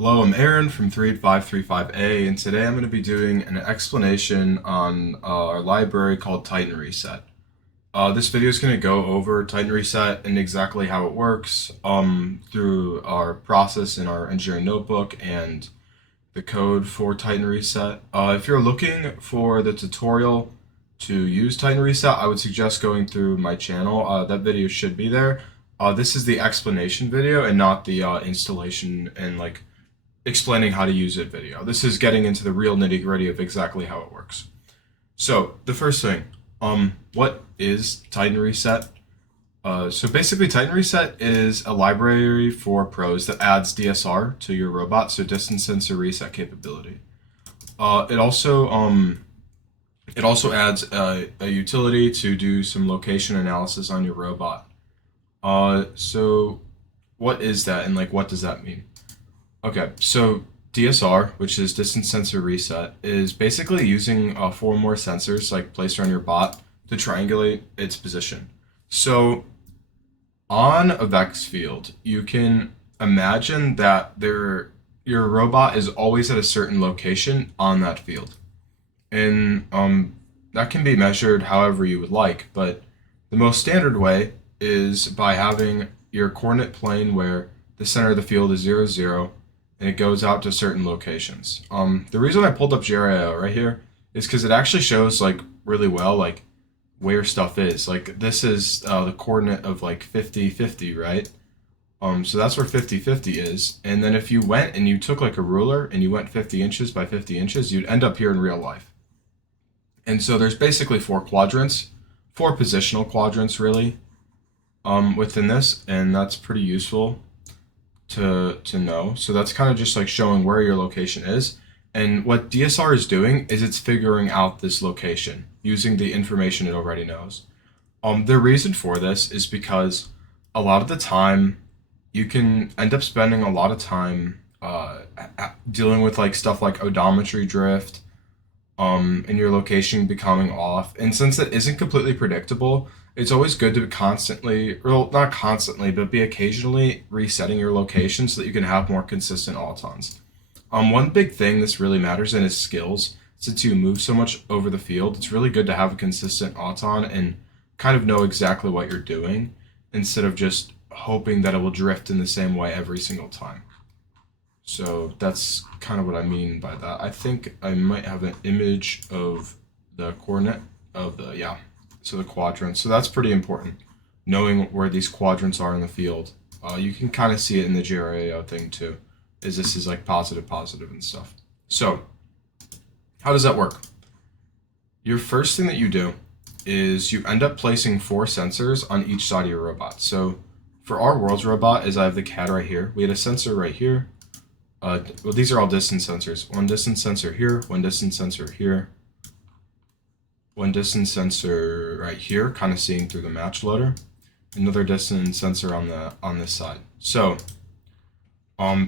Hello, I'm Aaron from 38535A, and today I'm going to be doing an explanation on our library called TitanReset. This video is going to go over TitanReset and exactly how it works through our process in our engineering notebook and the code for TitanReset. If you're looking for the tutorial to use TitanReset, I would suggest going through my channel. That video should be there. This is the explanation video and not the installation and explaining how to use it video. This is getting into the real nitty-gritty of exactly how it works. So the first thing, what is TitanReset? So basically TitanReset is a library for pros that adds DSR to your robot, so distance sensor reset capability. It also adds a utility to do some location analysis on your robot. So what is that and what does that mean? Okay, so DSR, which is distance sensor reset, is basically using 4 more sensors placed on your bot to triangulate its position. So on a Vex field, you can imagine that your robot is always at a certain location on that field. And that can be measured however you would like, but the most standard way is by having your coordinate plane where the center of the field is 0, 0, and it goes out to certain locations. The reason I pulled up GRAO right here is because it actually shows really well where stuff is. This is the coordinate of 50, 50, right? So that's where 50, 50 is. And then if you went and you took a ruler and you went 50 inches by 50 inches, you'd end up here in real life. And so there's basically 4 quadrants, 4 positional quadrants really, within this, and that's pretty useful to know. So that's kind of just showing where your location is. And what DSR is doing is it's figuring out this location using the information it already knows. The reason for this is because a lot of the time you can end up spending a lot of time dealing with stuff like odometry drift, and your location becoming off. And since it isn't completely predictable, it's always good to constantly, well, not constantly, but be occasionally resetting your location so that you can have more consistent autons. One big thing this really matters in is skills. Since you move so much over the field, it's really good to have a consistent auton and kind of know exactly what you're doing instead of just hoping that it will drift in the same way every single time. So that's kind of what I mean by that. I think I might have an image of the coordinate of the quadrants. So that's pretty important, knowing where these quadrants are in the field. You can kind of see it in the GRAO thing too, is this is positive, positive and stuff. So how does that work? Your first thing that you do is you end up placing 4 sensors on each side of your robot. So for our world's robot, as I have the CAD right here, we had a sensor right here. Well, these are all distance sensors. 1 distance sensor here, 1 distance sensor here, 1 distance sensor right here, kind of seeing through the match loader, another distance sensor on this side. So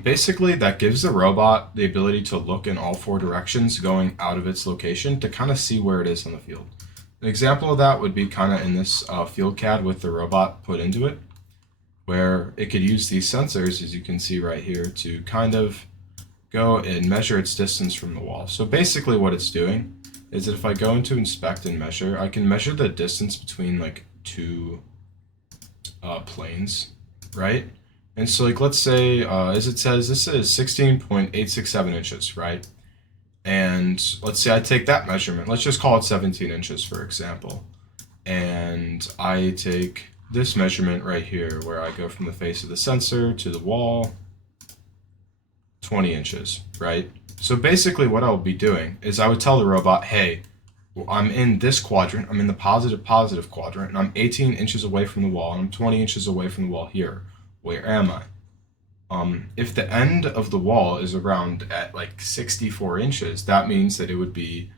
basically that gives the robot the ability to look in all 4 directions going out of its location to kind of see where it is on the field. An example of that would be kind of in this field CAD with the robot put into it, where it could use these sensors, as you can see right here, to kind of go and measure its distance from the wall. So basically what it's doing is that if I go into inspect and measure, I can measure the distance between 2 planes, right? And so let's say, as it says, this is 16.867 inches, right? And let's say I take that measurement, let's just call it 17 inches for example. And I take this measurement right here, where I go from the face of the sensor to the wall, 20 inches, right? So basically what I'll be doing is I would tell the robot, hey, I'm in this quadrant, I'm in the positive, positive quadrant, and I'm 18 inches away from the wall, and I'm 20 inches away from the wall here. Where am I? If the end of the wall is around at 64 inches, that means that it would be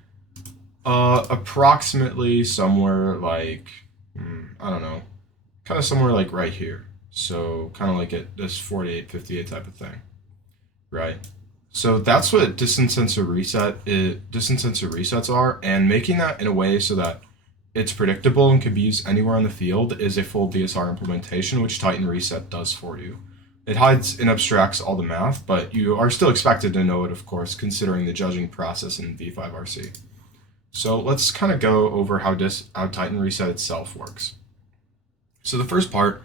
approximately somewhere I don't know, kind of somewhere right here. So kind of at this 48, 58 type of thing, right? So that's what distance sensor resets are, and making that in a way so that it's predictable and can be used anywhere on the field is a full DSR implementation, which TitanReset does for you. It hides and abstracts all the math, but you are still expected to know it, of course, considering the judging process in V5RC. So let's kind of go over how TitanReset itself works. So the first part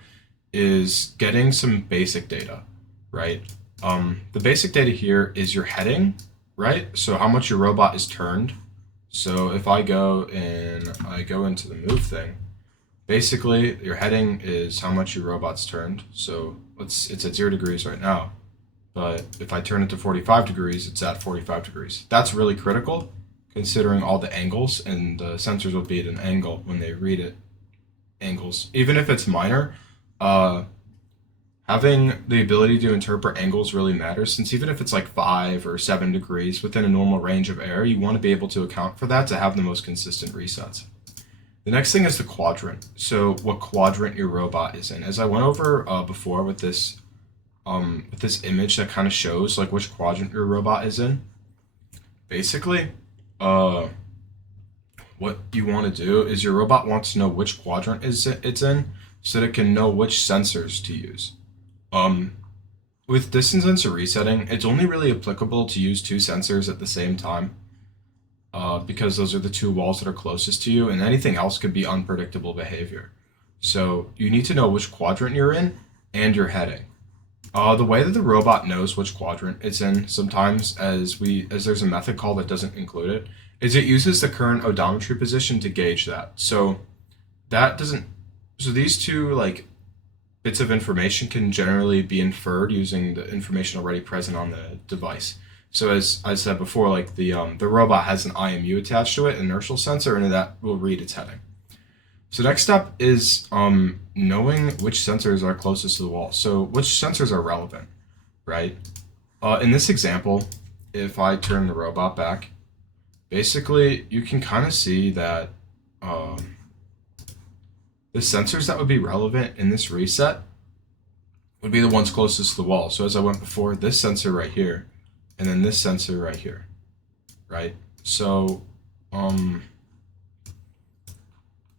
is getting some basic data, right? The basic data here is your heading, right? So how much your robot is turned. So if I go into the move thing, basically your heading is how much your robot's turned. So it's at 0 degrees right now, but if I turn it to 45 degrees, it's at 45 degrees. That's really critical considering all the angles, and the sensors will be at an angle when they read it. Angles, even if it's minor, having the ability to interpret angles really matters, since even if it's like 5 or 7 degrees within a normal range of error, you want to be able to account for that to have the most consistent resets. The next thing is the quadrant. So what quadrant your robot is in. As I went over before with this image that kind of shows like which quadrant your robot is in. Basically, what you want to do is your robot wants to know which quadrant it's in so that it can know which sensors to use. With distance sensor resetting, it's only really applicable to use 2 sensors at the same time, because those are the 2 walls that are closest to you, and anything else could be unpredictable behavior. So you need to know which quadrant you're in and your heading. The way that the robot knows which quadrant it's in, sometimes as there's a method call that doesn't include it, is it uses the current odometry position to gauge that. So these 2 like bits of information can generally be inferred using the information already present on the device. So as I said before, like the robot has an IMU attached to it, inertial sensor, and that will read its heading. So next step is knowing which sensors are closest to the wall. So which sensors are relevant, right? In this example, if I turn the robot back, basically you can kind of see that the sensors that would be relevant in this reset would be the ones closest to the wall. So as I went before, this sensor right here, and then this sensor right here, right? So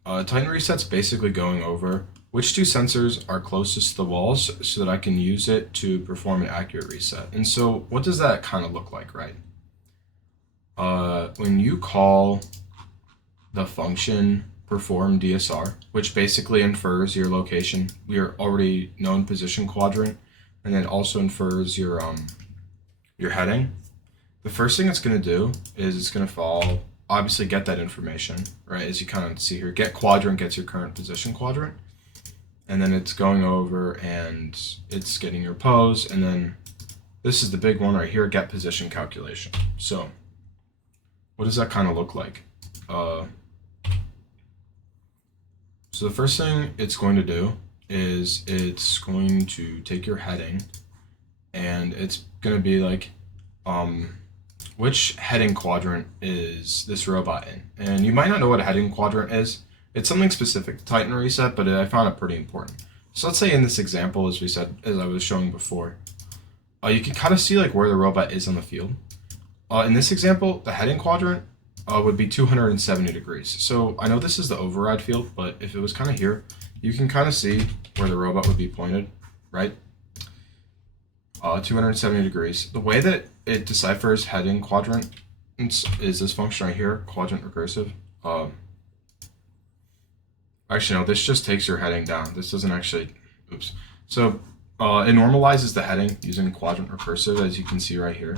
TitanReset's basically going over which 2 sensors are closest to the walls so that I can use it to perform an accurate reset. And so what does that kind of look like, right? When you call the function perform DSR, which basically infers your location, your already known position quadrant, and then also infers your heading, the first thing it's going to do is it's going to obviously get that information, right? As you kind of see here, get quadrant gets your current position quadrant, and then it's going over and it's getting your pose, and then this is the big one right here, get position calculation. So what does that kind of look like? So the first thing it's going to do is it's going to take your heading, and it's going to be like, which heading quadrant is this robot in? And you might not know what a heading quadrant is. It's something specific to TitanReset, but I found it pretty important. So let's say in this example, as I was showing before, you can kind of see like where the robot is on the field. In this example, the heading quadrant would be 270 degrees. So I know this is the override field, but if it was kind of here, you can kind of see where the robot would be pointed, right? 270 degrees. The way that it deciphers heading quadrant is this function right here, quadrant recursive. Actually, no, this just takes your heading down. This doesn't actually, oops. So it normalizes the heading using quadrant recursive, as you can see right here.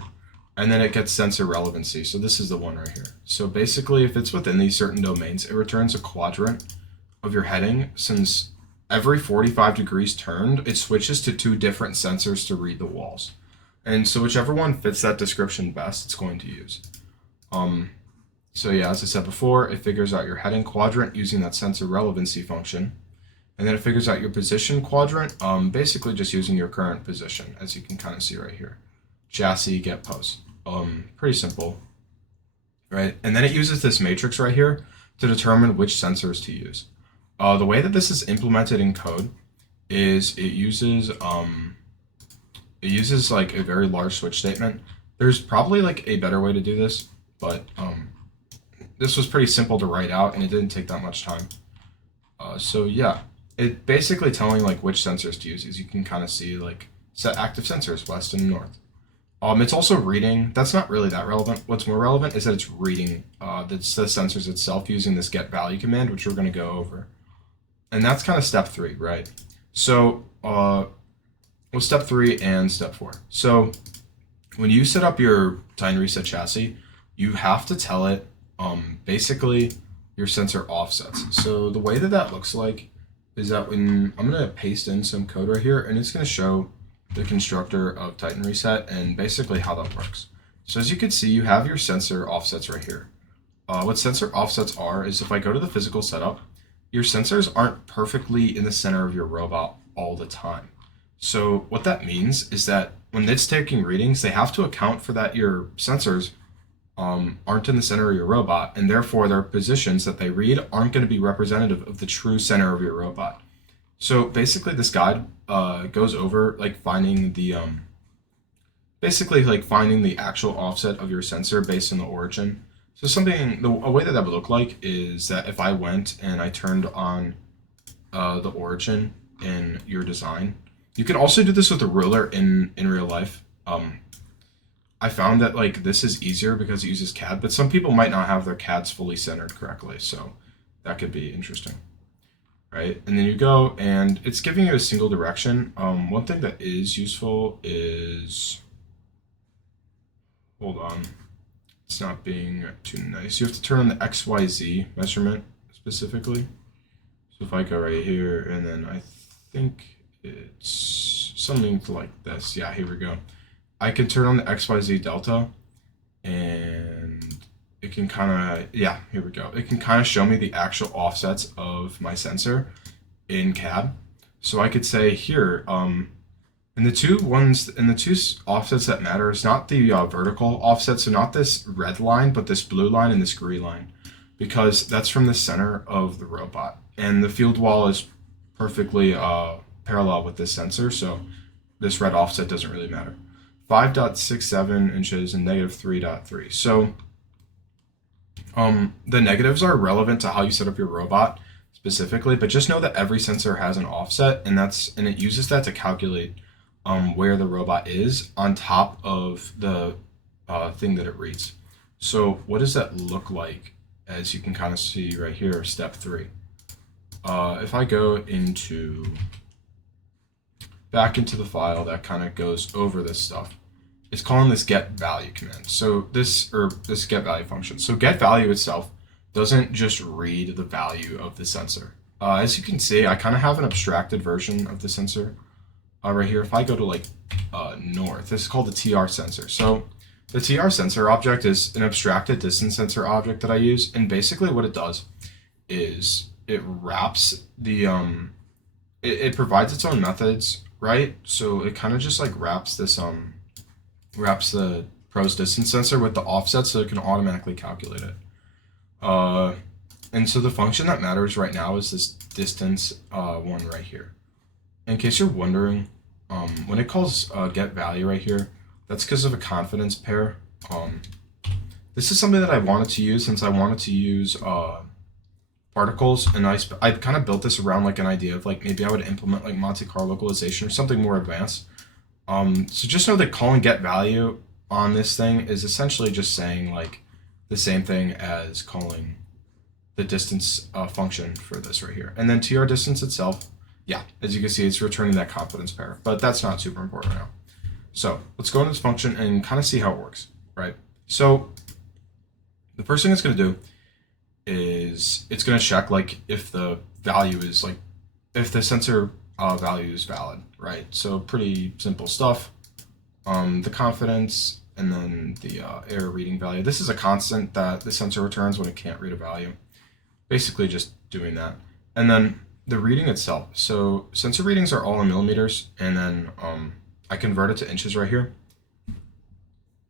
And then it gets sensor relevancy. So this is the one right here. So basically, if it's within these certain domains, it returns a quadrant of your heading. Since every 45 degrees turned, it switches to 2 different sensors to read the walls. And so whichever one fits that description best, it's going to use. So yeah, as I said before, it figures out your heading quadrant using that sensor relevancy function. And then it figures out your position quadrant, basically just using your current position, as you can kind of see right here. Chassis, get pose. Pretty simple, right? And then it uses this matrix right here to determine which sensors to use. The way that this is implemented in code is it uses like a very large switch statement. There's probably like a better way to do this, but this was pretty simple to write out and it didn't take that much time. So yeah, it basically telling like which sensors to use, as you can kind of see like set active sensors west and north. It's also reading. That's not really that relevant. What's more relevant is that it's reading the sensors itself using this get value command, which we're going to go over. And that's kind of step 3, right? So, well, step 3 and step 4. So, when you set up your TitanReset chassis, you have to tell it basically your sensor offsets. So the way that that looks like is that when I'm going to paste in some code right here, and it's going to show the constructor of TitanReset and basically how that works. So as you can see, you have your sensor offsets right here. What sensor offsets are is if I go to the physical setup, your sensors aren't perfectly in the center of your robot all the time. So what that means is that when it's taking readings, they have to account for that your sensors aren't in the center of your robot, and therefore their positions that they read aren't going to be representative of the true center of your robot. So basically this guide goes over like finding the finding the actual offset of your sensor based on the origin. So a way that would look like is that if I went and I turned on the origin in your design, you can also do this with a ruler in real life. I found that like this is easier because it uses CAD, but some people might not have their CADs fully centered correctly, so that could be interesting, right? And then you go and it's giving you a single direction. One thing that is useful is, hold on, it's not being too nice. You have to turn on the XYZ measurement specifically. So if I go right here and then I think it's something like this. Yeah, here we go. I can turn on the XYZ delta and it can kind of, yeah, here we go. It can kind of show me the actual offsets of my sensor in CAD. So I could say here, and the two offsets that matter is not the vertical offset, so not this red line, but this blue line and this green line, because that's from the center of the robot. And the field wall is perfectly parallel with this sensor, so this red offset doesn't really matter. 5.67 inches and negative 3.3. So the negatives are relevant to how you set up your robot specifically, but just know that every sensor has an offset, and it uses that to calculate where the robot is on top of the thing that it reads. So what does that look like? As you can kind of see right here, step 3. If I go back into the file that kind of goes over this stuff, it's calling this get value command. So this get value function. So get value itself doesn't just read the value of the sensor. As you can see, I kind of have an abstracted version of the sensor right here. If I go to like north, this is called the TR sensor. So the TR sensor object is an abstracted distance sensor object that I use, and basically what it does is it wraps the it provides its own methods, right? So it kind of just like wraps the pros distance sensor with the offset so it can automatically calculate it. And so the function that matters right now is this distance one right here. In case you're wondering, when it calls get value right here, that's because of a confidence pair. This is something that I wanted to use since I wanted to use particles, and I kind of built this around like an idea of like maybe I would implement like Monte Carlo localization or something more advanced. So just know that calling get value on this thing is essentially just saying like the same thing as calling the distance function for this right here. And then TR distance itself, yeah, as you can see, it's returning that confidence pair, but that's not super important right now. So let's go into this function and kind of see how it works, right? So the first thing it's going to do is it's going to check like if the value is like, if the sensor value is valid, right? So pretty simple stuff. The confidence and then the error reading value. This is a constant that the sensor returns when it can't read a value. Basically just doing that. And then the reading itself. So sensor readings are all in millimeters, and then I convert it to inches right here.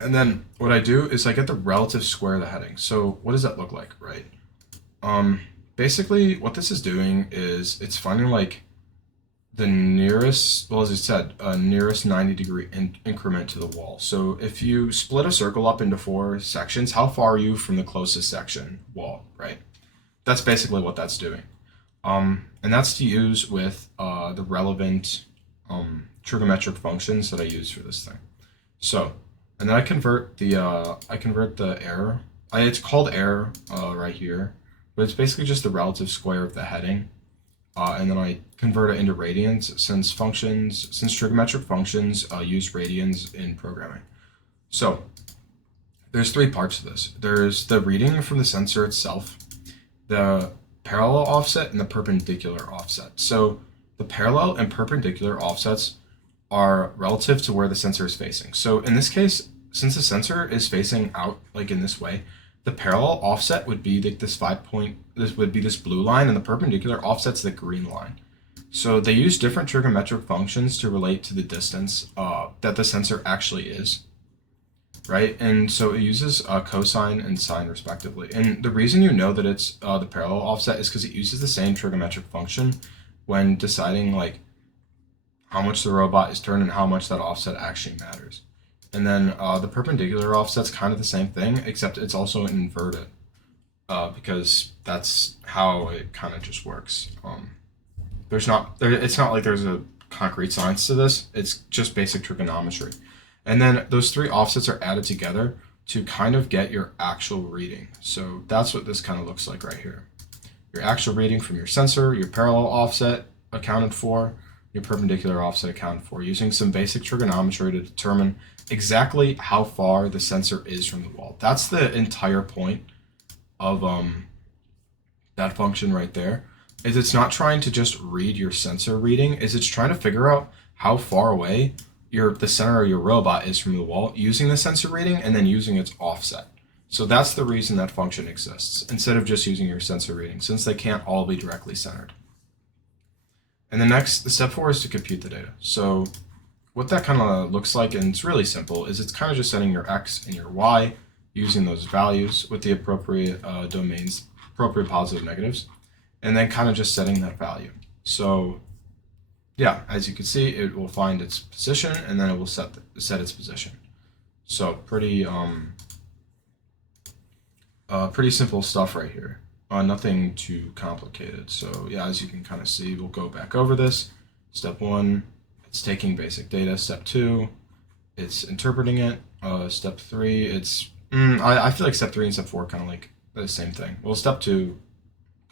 And then what I do is I get the relative square of the heading. So what does that look like, right? Basically what this is doing is it's finding like the nearest, well, as I said, nearest 90-degree increment to the wall. So if you split a circle up into 4 sections, how far are you from the closest section wall, right? That's basically what that's doing. And that's to use with the relevant trigonometric functions that I use for this thing. So, and then I convert the error. It's called error right here, but it's basically just the relative square of the heading. And then I convert it into radians since trigonometric functions use radians in programming. So there's three parts to this. There's the reading from the sensor itself, the parallel offset, and the perpendicular offset. So the parallel and perpendicular offsets are relative to where the sensor is facing. So in this case, since the sensor is facing out like in this way, the parallel offset would be like this this blue line, and the perpendicular offset's the green line. So they use different trigonometric functions to relate to the distance that the sensor actually is, right? And so it uses cosine and sine respectively. And the reason you know that it's the parallel offset is because it uses the same trigonometric function when deciding like how much the robot is turned and how much that offset actually matters. And then the perpendicular offset's kind of the same thing, except it's also inverted because that's how it kind of just works. It's not like there's a concrete science to this. It's just basic trigonometry. And then those three offsets are added together to kind of get your actual reading. So that's what this kind of looks like right here. Your actual reading from your sensor, your parallel offset accounted for, your perpendicular offset accounted for, using some basic trigonometry to determine exactly how far the sensor is from the wall. That's the entire point of that function right there. Is it's not trying to just read your sensor reading, it's trying to figure out how far away the center of your robot is from the wall using the sensor reading and then using its offset. So that's the reason that function exists, instead of just using your sensor reading, since they can't all be directly centered. And the step 4 is to compute the data. So what that kind of looks like, and it's really simple, is it's kind of just setting your x and your y, using those values with the appropriate domains, appropriate positive negatives, and then kind of just setting that value. So yeah, as you can see, it will find its position, and then it will set its position. So pretty simple stuff right here. Nothing too complicated. So yeah, as you can kind of see, we'll go back over this. Step 1, it's taking basic data. Step 2, it's interpreting it. Step 3, it's I feel like step 3 and step 4 kind of like the same thing. Well, step 2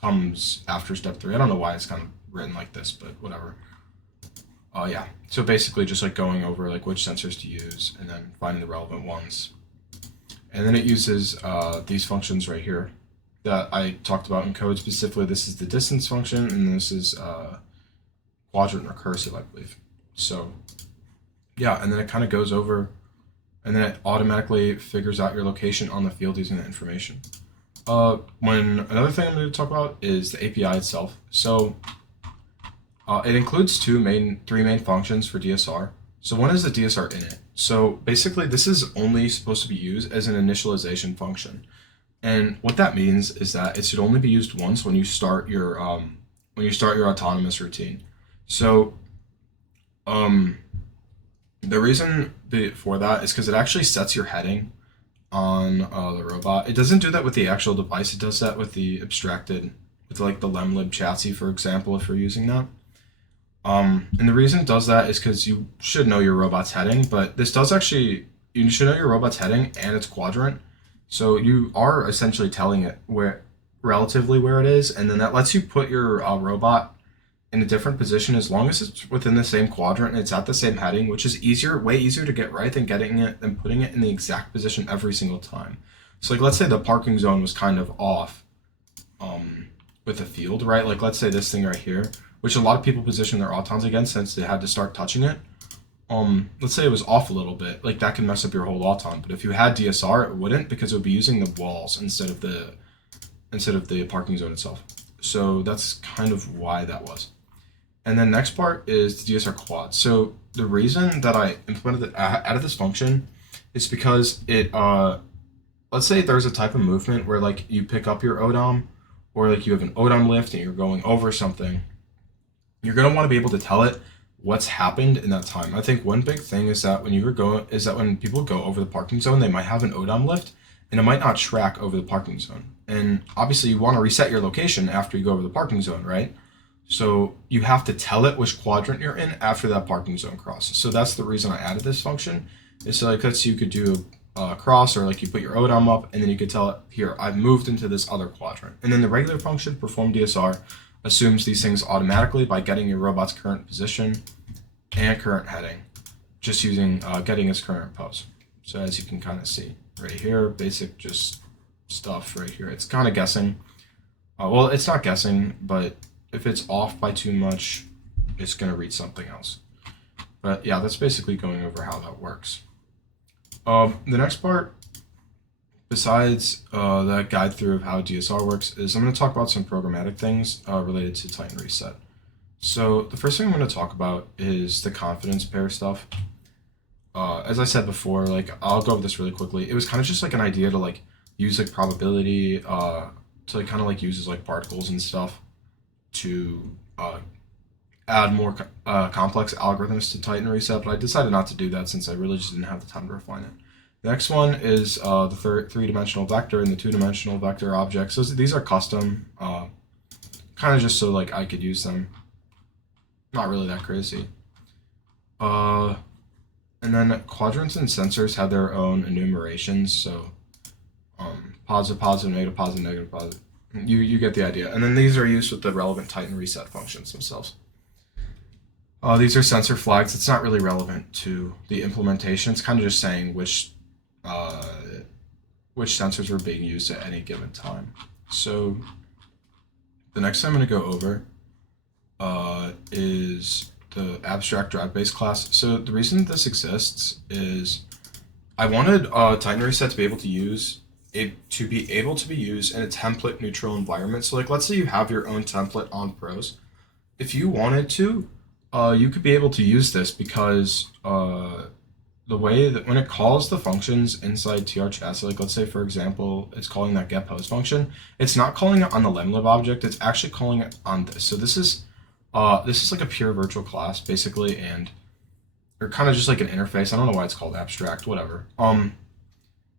comes after step 3. I don't know why it's kind of written like this, but whatever. Yeah, so basically just like going over like which sensors to use and then finding the relevant ones. And then it uses these functions right here that I talked about in code specifically. This is the distance function, and this is quadrant recursive, I believe. So yeah, and then it kind of goes over, and then it automatically figures out your location on the field using that information. Another thing I'm going to talk about is the API itself. So it includes three main functions for DSR. So one is the DSR init. So basically this is only supposed to be used as an initialization function. And what that means is that it should only be used once when you start your autonomous routine. So the reason for that is because it actually sets your heading on the robot. It doesn't do that with the actual device. It does that with the abstracted, with like the lemlib chassis, for example, if you're using that. And the reason it does that is because you should know your robot's heading, but this does actually, you should know your robot's heading and its quadrant. So you are essentially telling it relatively where it is, and then that lets you put your robot in a different position as long as it's within the same quadrant and it's at the same heading, which is way easier to get right than putting it in the exact position every single time. So like, let's say the parking zone was kind of off with the field, right? Like let's say this thing right here, which a lot of people position their autons against since they had to start touching it. Let's say it was off a little bit, like that can mess up your whole auton. But if you had DSR, it wouldn't, because it would be using the walls instead of the parking zone itself. So that's kind of why that was. And then next part is the DSR quad. So the reason that I implemented added this function is because it, let's say there's a type of movement where like you pick up your ODOM, or like you have an ODOM lift and you're going over something. You're going to want to be able to tell it what's happened in that time. I think one big thing is that when people go over the parking zone, they might have an ODOM lift and it might not track over the parking zone. And obviously you want to reset your location after you go over the parking zone, right? So you have to tell it which quadrant you're in after that parking zone crosses. So that's the reason I added this function. Is so like let's you could do a cross, or like you put your ODOM up and then you could tell it, here, I've moved into this other quadrant. And then the regular function, perform DSR, assumes these things automatically by getting your robot's current position and current heading, just using getting its current pose. So as you can kind of see right here, basic just stuff right here. It's kind of guessing. Well, it's not guessing, but if it's off by too much, it's going to read something else. But yeah, that's basically going over how that works. The next part, besides that guide through of how DSR works, is I'm going to talk about some programmatic things related to TitanReset. So the first thing I'm going to talk about is the confidence pair stuff. As I said before, like I'll go over this really quickly. It was kind of just like an idea to like use like probability to like kind of like use as like particles and stuff to add more complex algorithms to TitanReset, but I decided not to do that since I really just didn't have the time to refine it. The next one is the three-dimensional vector and the two-dimensional vector objects. So these are custom, kind of just so like I could use them. Not really that crazy. And then quadrants and sensors have their own enumerations. So positive, positive, negative, positive, negative, positive. You get the idea. And then these are used with the relevant TitanReset functions themselves. These are sensor flags. It's not really relevant to the implementation. It's kind of just saying which sensors are being used at any given time. So the next thing I'm going to go over is the abstract drive base class. So the reason this exists is I wanted TitanReset to be able to use it to be able to be used in a template neutral environment. So like let's say you have your own template on Pros. If you wanted to, you could be able to use this because the way that when it calls the functions inside TR-chassis, like let's say for example, it's calling that getPose function, it's not calling it on the lemlib object, it's actually calling it on this. So this is like a pure virtual class basically, and or kind of just like an interface. I don't know why it's called abstract, whatever.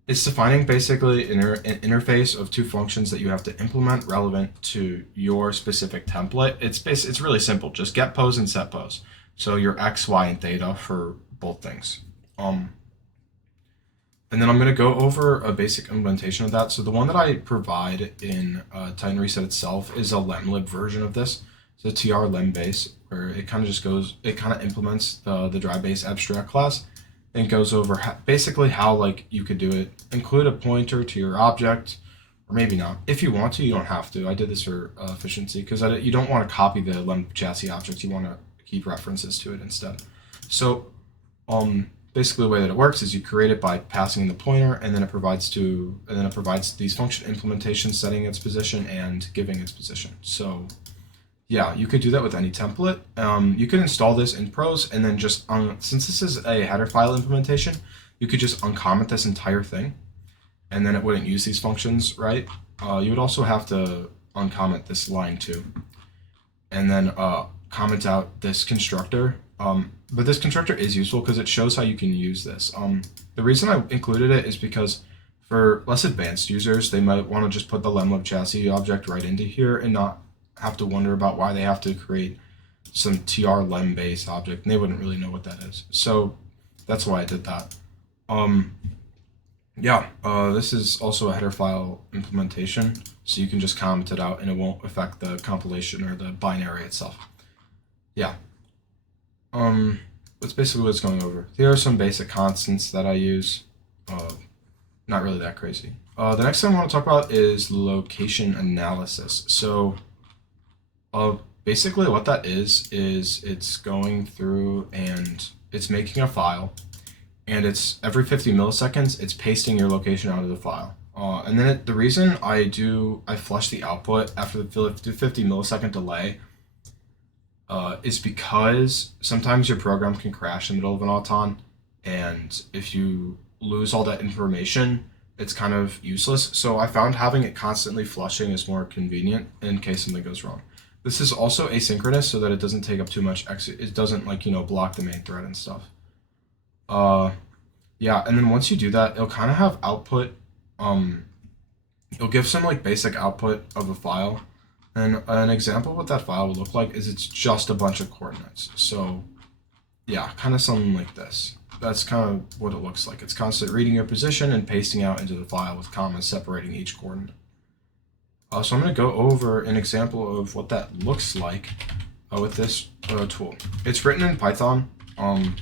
It's defining basically an interface of two functions that you have to implement relevant to your specific template. It's really simple, just getPose and setPose. So your X, Y, and theta for both things. And then I'm going to go over a basic implementation of that. So the one that I provide in TitanReset itself is a lemlib version of this. It's a TR lem base where it kind of just goes, it kind of implements the drive base abstract class and goes over basically how like you could do it. Include a pointer to your object, or maybe not. If you want to, you don't have to. I did this for efficiency because you don't want to copy the lem chassis object. You want to keep references to it instead. So basically the way that it works is you create it by passing in the pointer, and then it provides these function implementations, setting its position and giving its position. So yeah, you could do that with any template. You can install this in Pros, and then just since this is a header file implementation, you could just uncomment this entire thing, and then it wouldn't use these functions, right? You would also have to uncomment this line too, and then comment out this constructor. But this constructor is useful because it shows how you can use this. The reason I included it is because for less advanced users, they might want to just put the lemlib chassis object right into here and not have to wonder about why they have to create some TR lem base object, and they wouldn't really know what that is. So that's why I did that. This is also a header file implementation, so you can just comment it out and it won't affect the compilation or the binary itself. Yeah. That's basically what it's going over. Here are some basic constants that I use. Not really that crazy. The next thing I want to talk about is location analysis. So basically what that is it's going through and it's making a file, and it's every 50 milliseconds, it's pasting your location out of the file. And then the reason I flush the output after the 50 millisecond delay is because sometimes your program can crash in the middle of an auton, and if you lose all that information, it's kind of useless. So I found having it constantly flushing is more convenient in case something goes wrong. This is also asynchronous so that it doesn't take up too much, it doesn't block the main thread and stuff. Yeah, and then once you do that, it'll kind of have output, it'll give some basic output of a file, And an example of what that file would look like is it's just a bunch of coordinates. So yeah, kind of something like this. That's kind of what it looks like. It's constantly reading your position and pasting out into the file with commas separating each coordinate. So I'm going to go over an example of what that looks like with this tool. It's written in Python, kind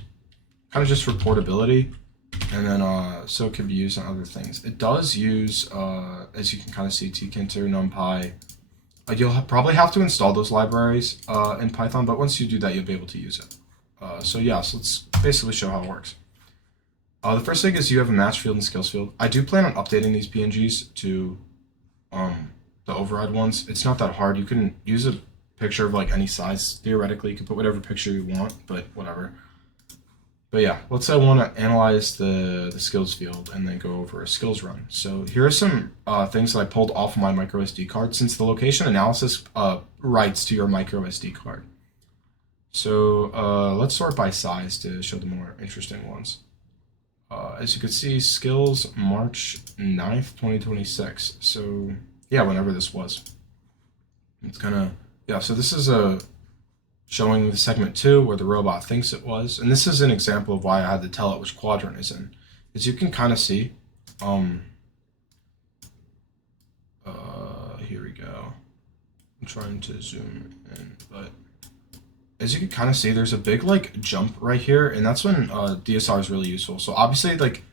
of just for portability, and then so it can be used on other things. It does use, as you can kind of see, tkinter, numpy. You'll probably have to install those libraries in Python, but once you do that, you'll be able to use it. So let's basically show how it works. The first thing is you have a match field and skills field. I do plan on updating these PNGs to the override ones. It's not that hard. You can use a picture of like any size. Theoretically, you can put whatever picture you want, but whatever. But yeah, let's say I want to analyze the skills field and then go over a skills run. So here are some things that I pulled off my micro SD card, since the location analysis writes to your micro SD card. So let's sort by size to show the more interesting ones. As you can see, skills March 9th, 2026. So yeah, whenever this was. It's kind of, yeah, so this is showing the segment 2 where the robot thinks it was. And this is an example of why I had to tell it which quadrant is in. As you can kind of see, here we go. I'm trying to zoom in, but as you can kind of see, there's a big like jump right here, and that's when DSR is really useful. So obviously, like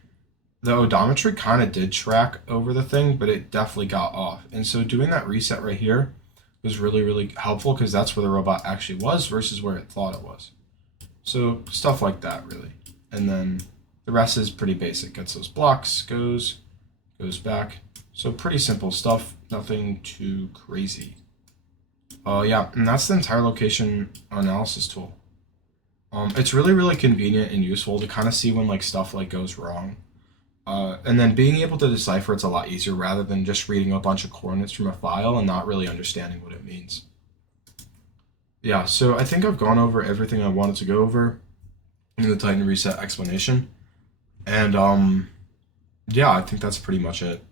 the odometry kind of did track over the thing, but it definitely got off. And so doing that reset right here was really, really helpful, because that's where the robot actually was versus where it thought it was. So stuff like that, really. And then the rest is pretty basic. Gets those blocks, goes back. So pretty simple stuff, nothing too crazy. Yeah, and that's the entire location analysis tool. It's really, really convenient and useful to kind of see when like stuff like goes wrong. And then being able to decipher it's a lot easier rather than just reading a bunch of coordinates from a file and not really understanding what it means. Yeah, so I think I've gone over everything I wanted to go over in the TitanReset explanation. And yeah, I think that's pretty much it.